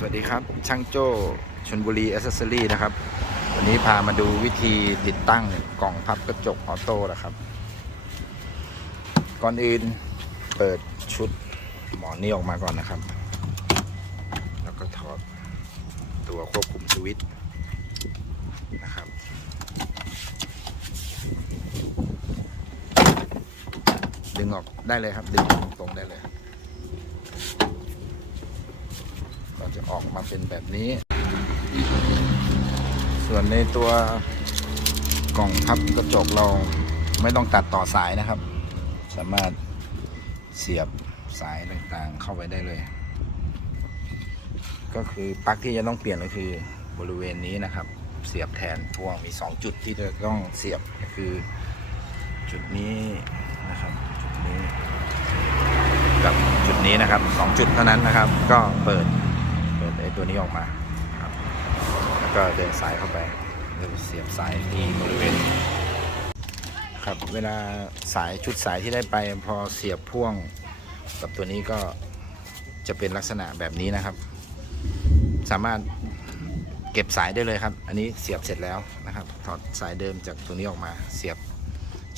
สวัสดีครับ ช่างโจ้ชนบุรีอ c เซสซอรี่นะครับ วันนี้พามาดูวิธีติดตั้งกล่องพับกระจกออโต้นะครับ ก่อนอื่นเปิดชุดหมอนนี้ออกมาก่อนนะครับ แล้วก็ถอดตัวควบคุมสวิตช์นะครับดึงออกได้เลยครับ ดึงตรงได้เลย ก็จะออกมาเป็นแบบนี้ ส่วนในตัวกล่องพับกระจกเราไม่ต้องตัดต่อสายนะครับ สามารถเสียบสายต่างๆเข้าไปได้เลย ก็คือปลั๊กที่จะต้องเปลี่ยนก็คือบริเวณนี้นะครับ เสียบแทนพ่วงมี 2 จุดที่จะต้องเสียบก็คือจุดนี้นะครับจุดนี้ กับจุดนี้นะครับสองจุดเท่านั้นนะครับ ก็เปิด ตัวนี้ออกมาครับแล้วก็เดินสายเข้าไปเสียบสายที่บริเวณครับเวลาสายชุดสายที่ได้ไปพอเสียบพ่วงกับตัวนี้ก็จะเป็นลักษณะแบบนี้นะครับ สามารถเก็บสายได้เลยครับ อันนี้เสียบเสร็จแล้วนะครับ ถอดสายเดิมจากตัวนี้ออกมาเสียบ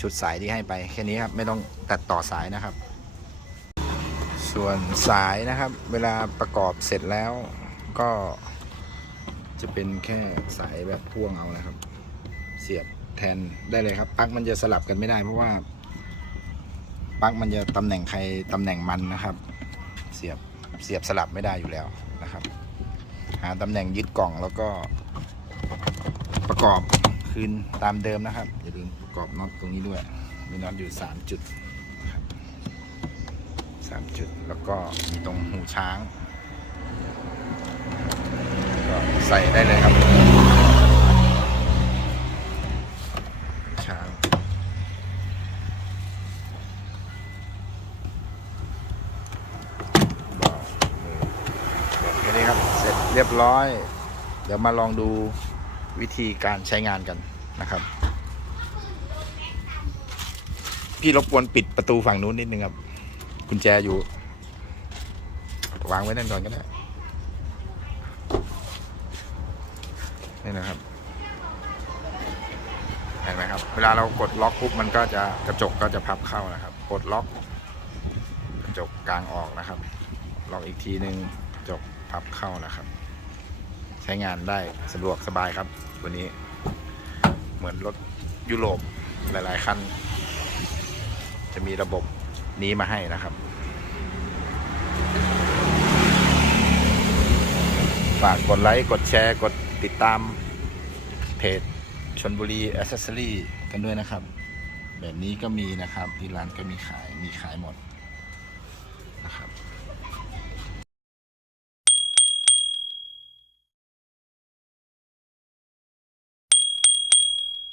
ชุดสายที่ให้ไปแค่นี้ครับไม่ต้องตัดต่อสายนะครับ ส่วนสายนะครับ เวลาประกอบเสร็จแล้ว ก็จะเป็นแค่สายแบบพ่วงเอานะครับ เสียบแทนได้เลยครับปลั๊กมันจะสลับกันไม่ได้เพราะว่าปลั๊กมันจะตำแหน่งใครตำแหน่งมันนะครับ เสียบเสียบสลับไม่ได้อยู่แล้วนะครับ หาตำแหน่งยึดกล่องแล้วก็ประกอบคืนตามเดิมนะครับอย่าลืมประกอบน็อตตรงนี้ด้วยมีน็อตอยู่ 3 จุดสามจุดแล้วก็มีตรงหูช้าง ก็ใส่ได้เลยครับช้างบอกแค่นี้ครับ เสร็จเรียบร้อย เดี๋ยวมาลองดูวิธีการใช้งานกันนะครับ พี่รบกวนปิดประตูฝั่งนู้นนิดนึงครับกุญแจอยู่ วางไว้นั่นก่อนก็ได้ นี่นะครับเห็นไหมครับ เวลาเรากดล็อกปุ๊บมันก็จะกระจกก็จะพับเข้านะครับ กดล็อก กระจกกลางออกนะครับ ล็อกอีกทีหนึ่งกระจกพับเข้านะครับ ใช้งานได้สะดวกสบายครับวันนี้ เหมือนรถยุโรปหลาย ๆ คัน จะมีระบบนี้มาให้นะครับ ฝากกดไลค์ กดแชร์ กด ติดตามเพจชนบุรีอ c เซสซอรี่กันด้วยนะครับ แบบนี้ก็มีนะครับที่ร้านก็มีขายมีขายหมดนะครับ